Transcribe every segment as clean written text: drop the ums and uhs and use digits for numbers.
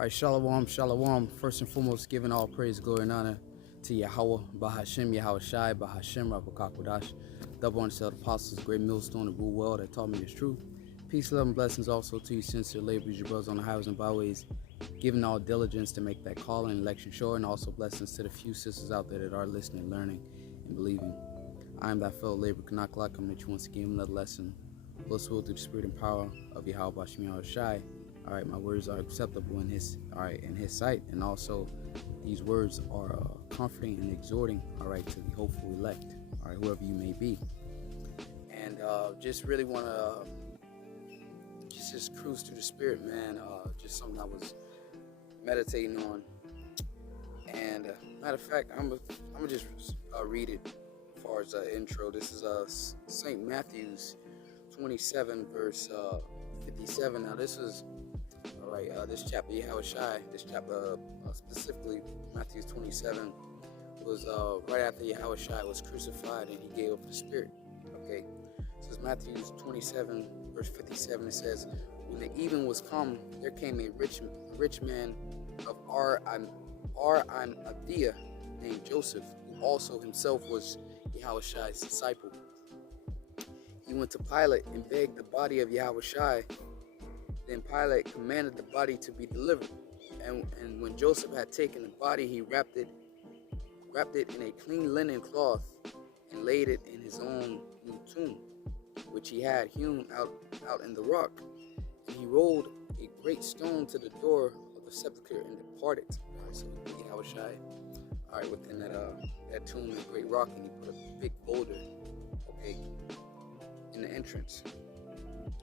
All right, shalom, shalom. First and foremost, giving all praise, glory, and honor to Yahweh, Bahashem, Yahweh Shai, Bahashem, Rabakakwadash, double unsettled apostles, great millstone, and rule well that taught me this truth. Peace, love, and blessings also to you, sincere laborers, your brothers on the highways and byways, giving all diligence to make that call and election sure, and also blessings to the few sisters out there that are listening, learning, and believing. I am thy fellow laborer, Kanaklak, coming at you once again, another lesson. Bless will through the spirit and power of Yahweh, Bahashem, Yahweh Shai. All right, my words are acceptable in his sight, and also these words are comforting and exhorting, all right, to the hopeful elect, all right, whoever you may be. And just really want to just cruise through the spirit, man. Just something I was meditating on. And matter of fact, I'm gonna just read it as far as the intro. This is St. Matthew's 27 verse 57. Now this is this chapter, Yahweh Shai, this chapter specifically, Matthew 27, was right after Yahweh Shai was crucified and he gave up the spirit. Okay, so it's Matthew 27, verse 57. It says, "When the even was come, there came a rich man of Arimathea named Joseph, who also himself was Yahweh Shai's disciple. He went to Pilate and begged the body of Yahweh Shai. Then Pilate commanded the body to be delivered, and when Joseph had taken the body, he wrapped it in a clean linen cloth and laid it in his own new tomb, which he had hewn out in the rock. And he rolled a great stone to the door of the sepulchre and departed." All right, so Yahweh Shai, all right, within that tomb, a great rock, and he put a big boulder, okay, in the entrance.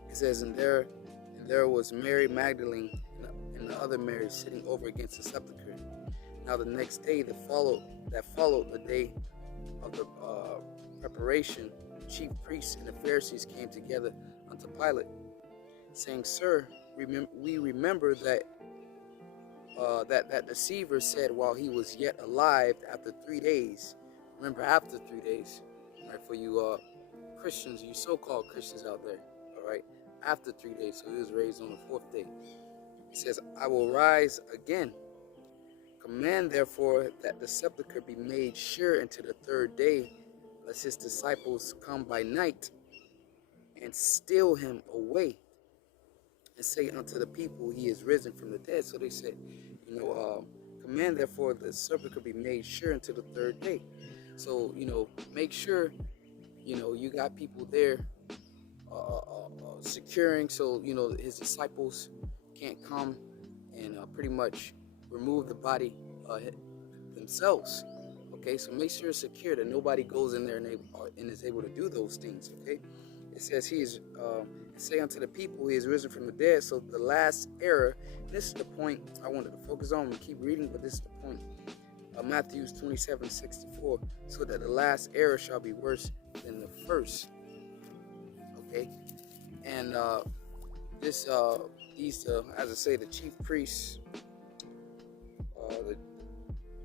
It says, and there was Mary Magdalene and the other Mary sitting over against the sepulchre. Now the next day that followed the day of the preparation, the chief priests and the Pharisees came together unto Pilate, saying, "Sir, we remember that deceiver said while he was yet alive, after 3 days." Remember, after 3 days, right? For you Christians, you so-called Christians out there, all right? After 3 days, so he was raised on the fourth day. He says, "I will rise again. Command therefore that the sepulchre be made sure until the third day, lest his disciples come by night and steal him away and say unto the people, he is risen from the dead." So they said, command therefore the sepulchre be made sure until the third day. So, make sure, you got people there securing, so his disciples can't come and pretty much remove the body themselves. Okay, so make sure it's secure that nobody goes in there and is able to do those things. Okay, it says he is say unto the people, he is risen from the dead. So the last error, this is the point I wanted to focus on. We keep reading, but this is the point. Matthew 27:64, so that the last error shall be worse than the first. Okay, and these as I say, the chief priests,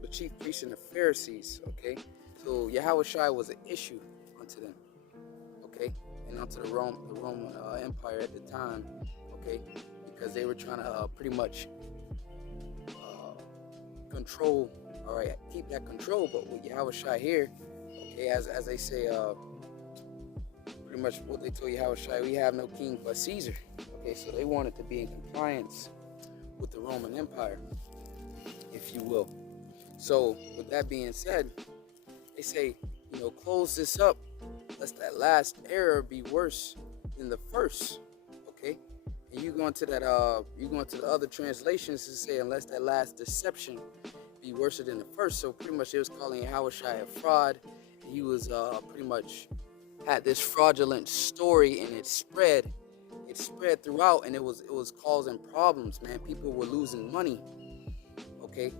the chief priests and the Pharisees. Okay, so Yahweh Shai was an issue unto them. Okay, and unto the Roman Empire at the time. Okay, because they were trying to pretty much control. All right, keep that control. But with Yahweh Shai here, okay, as they say, pretty much what they told Yahweh Shai, we have no king but Caesar. Okay, so they wanted to be in compliance with the Roman Empire, if you will. So with that being said, they say, close this up, lest that last error be worse than the first. Okay, and you go into the other translations to say, unless that last deception be worse than the first. So pretty much it was calling Yahweh Shai a fraud. He was pretty much had this fraudulent story, and it spread throughout, and it was causing problems, man. People were losing money, okay,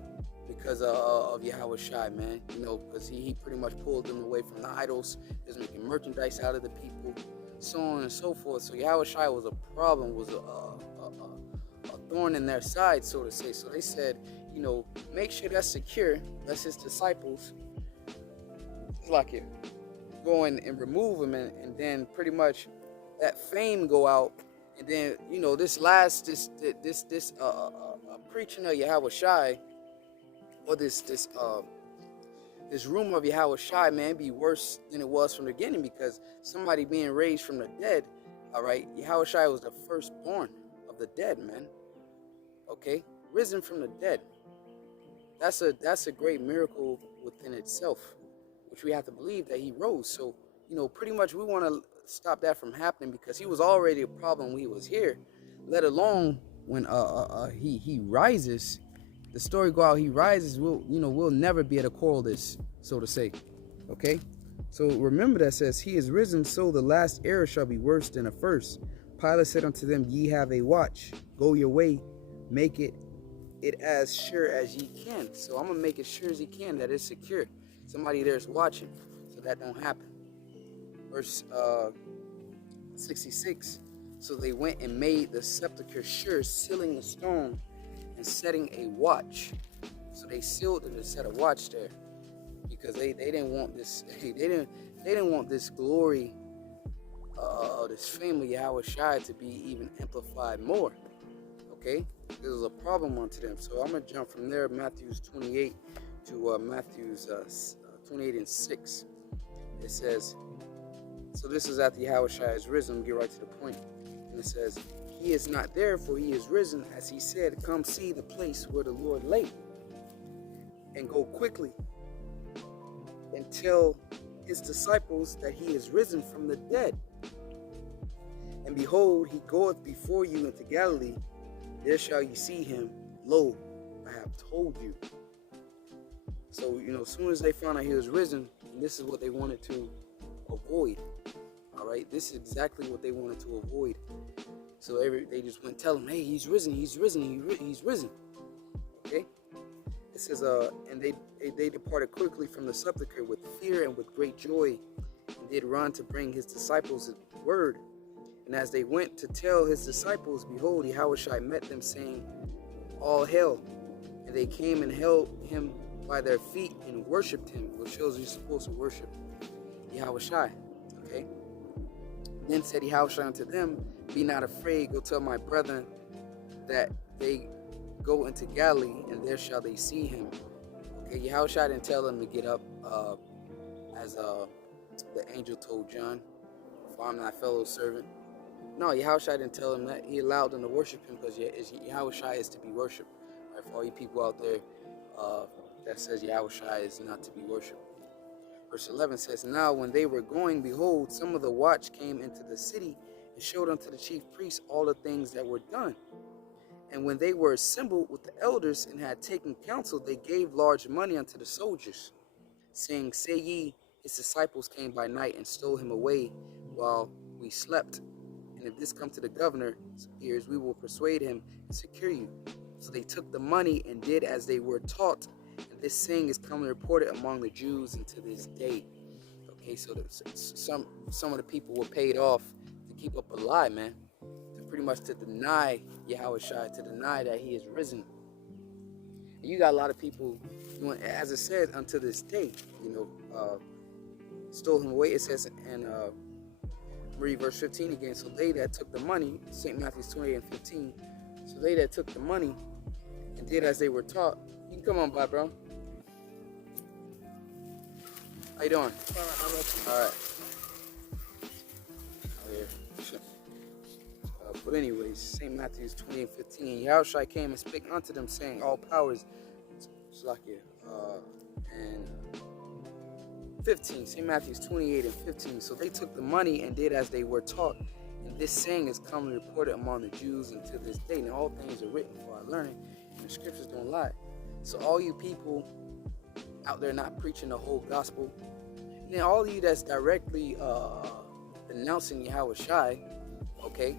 because of Yahweh Shai, man. Because he pretty much pulled them away from the idols. He was making merchandise out of the people, so on and so forth. So Yahweh Shai was a problem, was a thorn in their side, so to say. So they said, make sure that's secure. That's his disciples. It's like it. Go in and remove him, and then pretty much that fame go out, and then this preaching of Yahweh Shai, or this rumor of Yahweh Shai, man, be worse than it was from the beginning, because somebody being raised from the dead, all right, Yahweh Shai was the firstborn of the dead, man. Okay, risen from the dead. That's a great miracle within itself, which we have to believe that he rose. So, pretty much we want to stop that from happening, because he was already a problem when he was here, let alone when he rises. The story go out, he rises, we'll never be able to quarrel this, so to say. Okay? So remember that says, he is risen, so the last error shall be worse than the first. Pilate said unto them, ye have a watch, go your way, make it as sure as ye can. So I'm gonna make it sure as he can that it's secure. Somebody there's watching, so that don't happen. Verse 66. So they went and made the sepulchre sure, sealing the stone and setting a watch. So they sealed it and set a watch there, because they didn't want this. They didn't want this glory, this fame of Yahweh Shai to be even amplified more. Okay, this was a problem unto them. So I'm gonna jump from there, Matthew 28 to Matthew 28 and 6. It says, so this is after Yahweh Shai is risen. We'll get right to the point. And it says, he is not there, for he is risen, as he said, come see the place where the Lord lay, and go quickly and tell his disciples that he is risen from the dead. And behold, he goeth before you into Galilee. There shall you see him. Lo, I have told you. So, as soon as they found out he was risen, this is what they wanted to avoid. All right, this is exactly what they wanted to avoid. So they just went tell him, hey, he's risen, he's risen, he's risen. Okay? It says, and they departed quickly from the sepulchre with fear and with great joy, and did run to bring his disciples word. And as they went to tell his disciples, behold, Yahweh Shai met them, saying, all hail. And they came and held him by their feet and worshipped him, which shows you're supposed to worship Yahweh Shai. Okay? Then said Yahweh Shai unto them, be not afraid, go tell my brethren that they go into Galilee, and there shall they see him. Okay, Yahweh Shai didn't tell them to get up as the angel told John, for I'm thy fellow servant. No, Yahweh Shai didn't tell them that. He allowed them to worship him, because Yahweh Shai is to be worshipped. Right, for all you people out there that says Yahweh Shai is not to be worshipped. Verse 11 says, now when they were going, behold, some of the watch came into the city, and showed unto the chief priests all the things that were done. And when they were assembled with the elders and had taken counsel, they gave large money unto the soldiers, saying, say ye, his disciples came by night and stole him away while we slept. And if this come to the governor's ears, we will persuade him and secure you. So they took the money and did as they were taught. And this saying is commonly reported among the Jews unto this day. Okay, so some of the people were paid off to keep up a lie, man. Pretty much to deny Yahweh Shai, to deny that he is risen. And you got a lot of people doing, as it said, unto this day, stole him away. It says in read verse 15 again. So they that took the money, St. Matthew 28 and 15. So they that took the money and did as they were taught. You can come on by, bro. How you doing? All right. Oh, yeah. But anyways, St. Matthew 28 and 15. Yahweh Shai came and spake unto them, saying, all powers, and 15, St. Matthew 28 and 15. So they took the money and did as they were taught. And this saying is commonly reported among the Jews unto this day. Now all things are written for our learning, and the scriptures don't lie. So all you people out there not preaching the whole gospel, and then all of you that's directly denouncing Yahweh Shai, okay,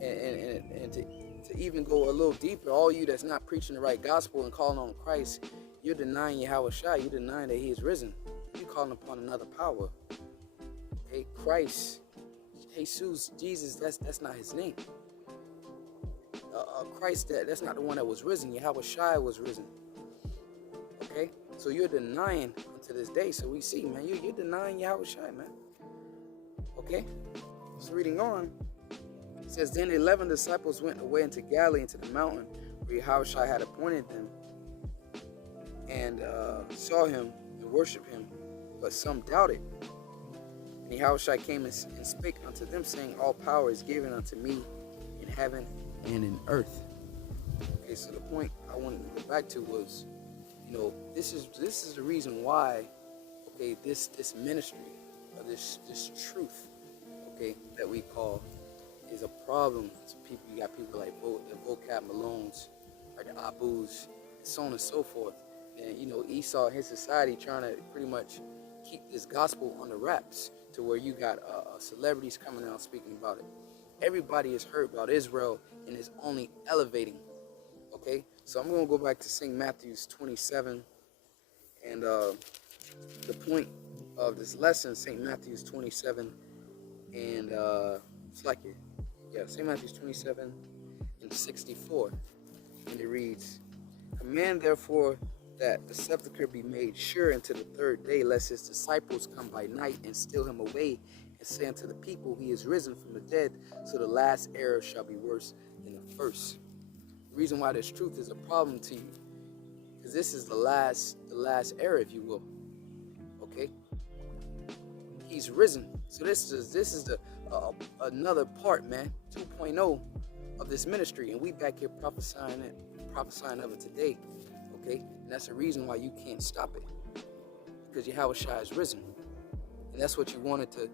and to even go a little deeper, all you that's not preaching the right gospel and calling on Christ, you're denying Yahweh Shai, you're denying that he is risen. You're calling upon another power. Okay, Christ, Jesus, Jesus, that's not his name. Christ, that's not the one that was risen. Yahweh Shai was risen. Okay, so you're denying unto this day. So we see, man, you're denying Yahweh Shai, man. Okay, so reading on, it says, then 11 disciples went away into Galilee, into the mountain, where Yahushua had appointed them and saw him and worshiped him, but some doubted. And Yahushua came and spake unto them, saying, all power is given unto me in heaven and in earth. Okay, so the point I wanted to go back to was, this is the reason why, okay, this ministry, or this truth, okay, that we call is a problem to people. You got people like the Vocab Malones, or the Abus, and so on and so forth. And Esau and his society trying to pretty much keep this gospel under wraps, to where you got celebrities coming out speaking about it. Everybody has heard about Israel and is only elevating. Okay, so I'm going to go back to St. Matthew's 27, and the point of this lesson, St. Matthew's 27, and it's like it, yeah, St. Matthew's 27 and 64, and it reads, command therefore that the sepulchre be made sure unto the third day, lest his disciples come by night and steal him away, and say unto the people, he is risen from the dead, so the last error shall be worse than the first. The reason why this truth is a problem to you, because this is the last era, if you will. Okay, he's risen. So this is the another part, man, 2.0 of this ministry, and we back here prophesying of it today. Okay, and that's the reason why you can't stop it, because Yahushua is risen, and that's what you wanted to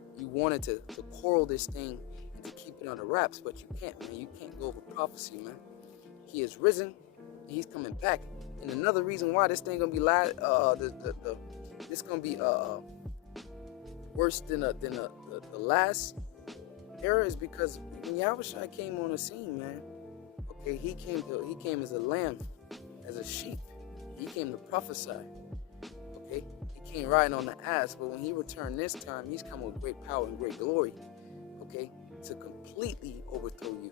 coral this thing and to keep it under wraps, but you can't, man. You can't go over prophecy, man. He is risen, and he's coming back. And another reason why this thing gonna be this gonna be worse than the last era is because when Yahushua came on the scene, man. Okay, he came as a lamb, as a sheep. He came to prophesy. Okay, he came riding on the ass, but when he returned this time, he's come with great power and great glory. Okay, to completely overthrow you.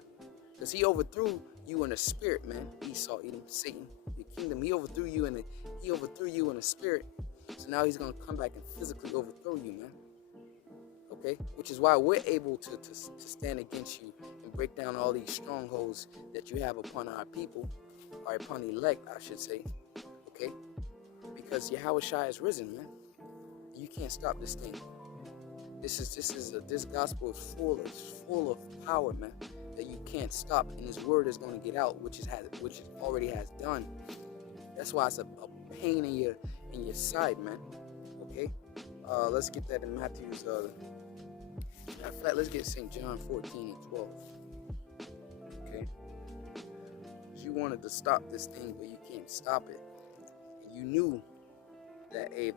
Because he overthrew you in the spirit, man. Esau, Satan, your kingdom. He overthrew you in the spirit. So now he's gonna come back and physically overthrow you, man. Okay, which is why we're able to stand against you and break down all these strongholds that you have upon our people, or upon the elect, I should say. Okay, because Yahushua is risen, man. You can't stop this thing. This gospel is full of power, man, that you can't stop, and His word is going to get out, which it already has done. That's why it's a pain in your side, man. Okay, let's get that in Matthew's. In fact, let's get St. John 14 and 12. Okay, you wanted to stop this thing, but you can't stop it. And you knew that if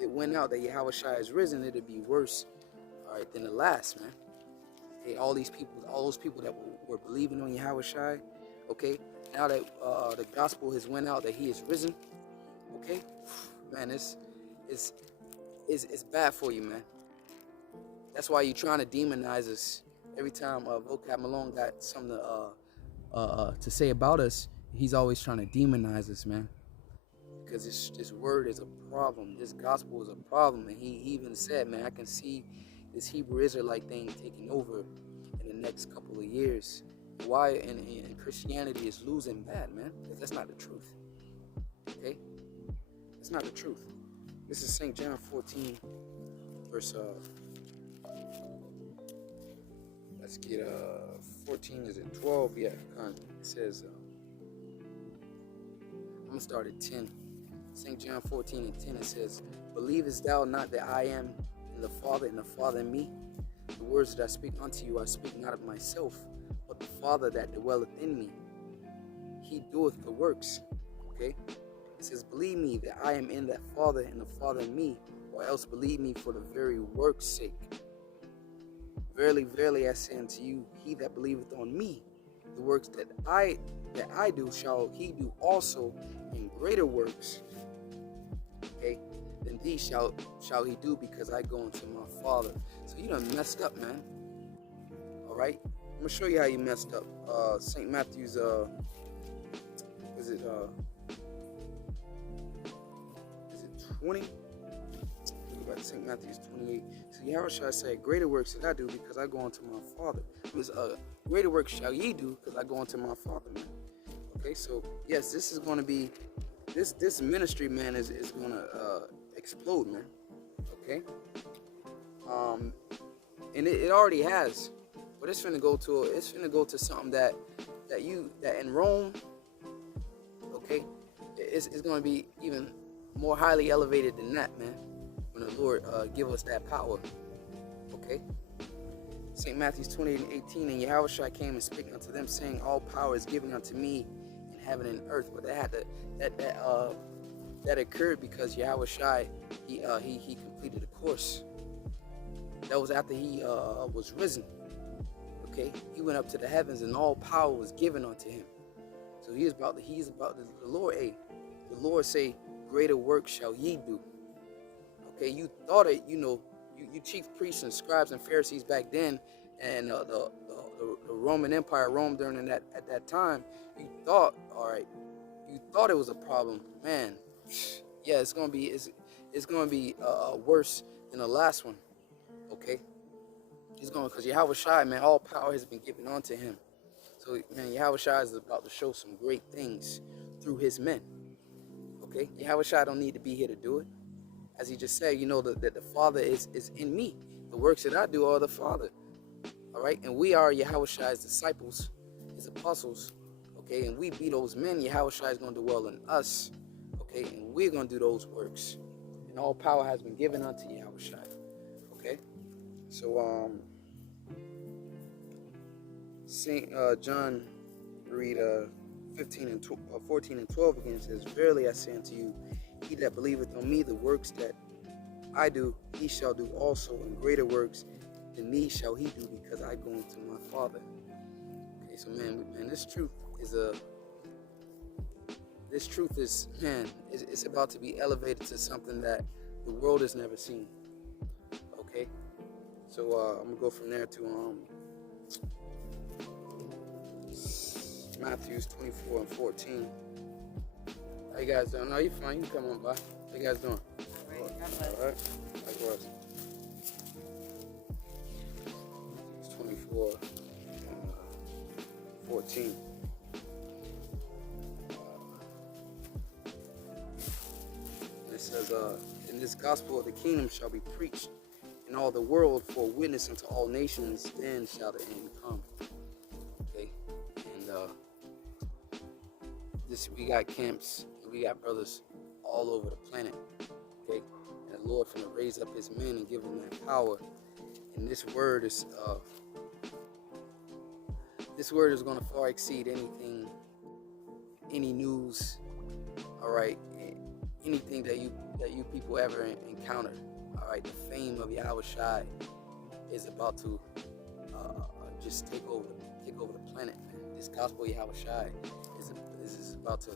it went out that Yahushua is risen, it'd be worse, all right, than the last, man. Okay, all those people that were believing on Yahushua, okay, now that the gospel has went out that He is risen, okay, man, it's bad for you, man. That's why you're trying to demonize us every time Vocab Malone got something to say about us. He's always trying to demonize us, man, because this word is a problem. This gospel is a problem, and he even said, man, I can see this Hebrew Israelite thing taking over in the next couple of years. Why? And Christianity is losing bad, man, because that's not the truth. Okay, it's not the truth. This is St. John 14, verse. Let's get 14. Is it 12? Yeah, it says. I'm gonna start at 10. St. John 14 and 10. It says, "Believest thou not that I am in the Father, and the Father in me? The words that I speak unto you, I speak not of myself, but the Father that dwelleth in me. He doeth the works." Okay. It says, "Believe me that I am in that Father, and the Father in me, or else believe me for the very work's sake. Verily, verily, I say unto you, he that believeth on me, the works that I do shall he do also, in greater works. Okay, than these shall he do, because I go unto my Father." So you done messed up, man. All right, I'm gonna show you how you messed up. St. Matthew's is it 20? St. Matthew's 28. So Yahushua said, "Greater works did I do, because I go unto my Father." Greater works shall ye do, because I go unto my Father, man. Okay, so yes, this is going to be this ministry, man, is going to explode, man. Okay, um, and it already has, but it's finna go to something that in Rome, okay, it's going to be even more highly elevated than that, man. When the Lord give us that power, okay. St. Matthew 28:18, and Yahushua came and speaking unto them, saying, all power is given unto me in heaven and earth. But that occurred because Yahushua he completed a course. That was after he was risen. Okay, he went up to the heavens, and all power was given unto him. So he's about the Lord. Hey, the Lord say, greater work shall ye do. Okay, you thought it, you chief priests and scribes and Pharisees back then, and the Roman Empire, Rome during at that time, you thought, all right, you thought it was a problem, man. Yeah, it's gonna be worse than the last one. Okay, because Yahushua, man, all power has been given unto him. So man, Yahushua is about to show some great things through his men. Okay, Yahushua don't need to be here to do it. As he just said, that the Father is in me. The works that I do are the Father. All right, and we are Yahushua's disciples, his apostles. Okay, and we be those men. Yahushua is going to dwell in us. Okay, and we're going to do those works. And all power has been given unto Yahushua. Okay, so Saint John, read 14 and 12 again. Says, verily I say unto you, he that believeth on me, the works that I do, he shall do also, and greater works than me shall he do, because I go unto my Father. Okay, so man, this truth is, man, it's about to be elevated to something that the world has never seen. Okay, so I'm gonna go from there to Matthews 24 and 14. How you guys doing? No, you fine. You can come on by. How you guys doing? All right. Likewise. It's 24 and 14. It says, "In this gospel of the kingdom shall be preached in all the world for a witness unto all nations. Then shall the end come." Okay, and we got camps. We got brothers all over the planet, okay? And the Lord finna raise up his men and give them that power. And this word is gonna far exceed anything, any news, all right, anything that you people ever encountered. All right, the fame of Yahushua is about to just take over the planet, man. This gospel of Yahushua is about to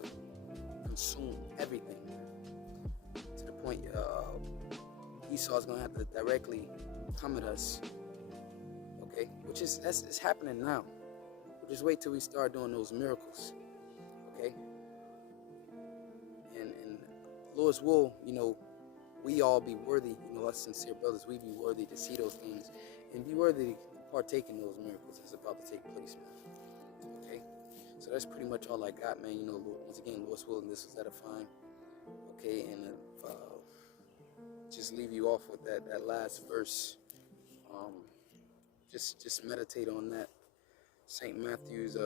consume everything, to the point Esau's gonna have to directly come at us. Okay, that's happening now. We'll just wait till we start doing those miracles. Okay, and Lord's will, we all be worthy. Us sincere brothers, we be worthy to see those things and be worthy to partake in those miracles that's about to take place, man. Okay. So that's pretty much all I got, man. Once again, Lord's willing, this was edifying. Okay, and just leave you off with that last verse. Just meditate on that. St. Matthew's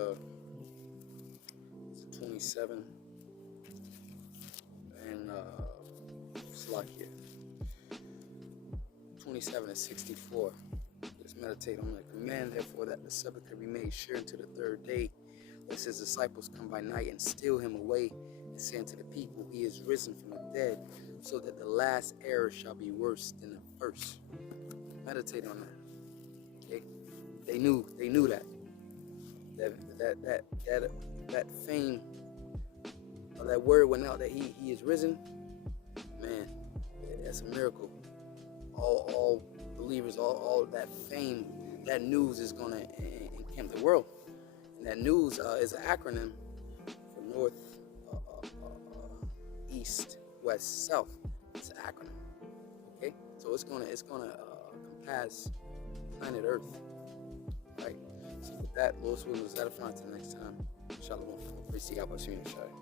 27 and Slakia 27 and 64. Just meditate on that. Command therefore that the sepulchre be made sure unto the third day, lest his disciples come by night and steal him away, and say unto the people, he is risen from the dead, so that the last error shall be worse than the first. Meditate on that. Okay? They knew that fame, or that word went out that he is risen. Man, that's a miracle. All believers, all that fame, that news is gonna encamp the world. And that news is an acronym for North, East, West, South. It's an acronym. Okay, so it's gonna compass planet Earth. Right. So With that, Lord's willing, is edifying. Until next time. Shalom. Praise to Yahweh Shai.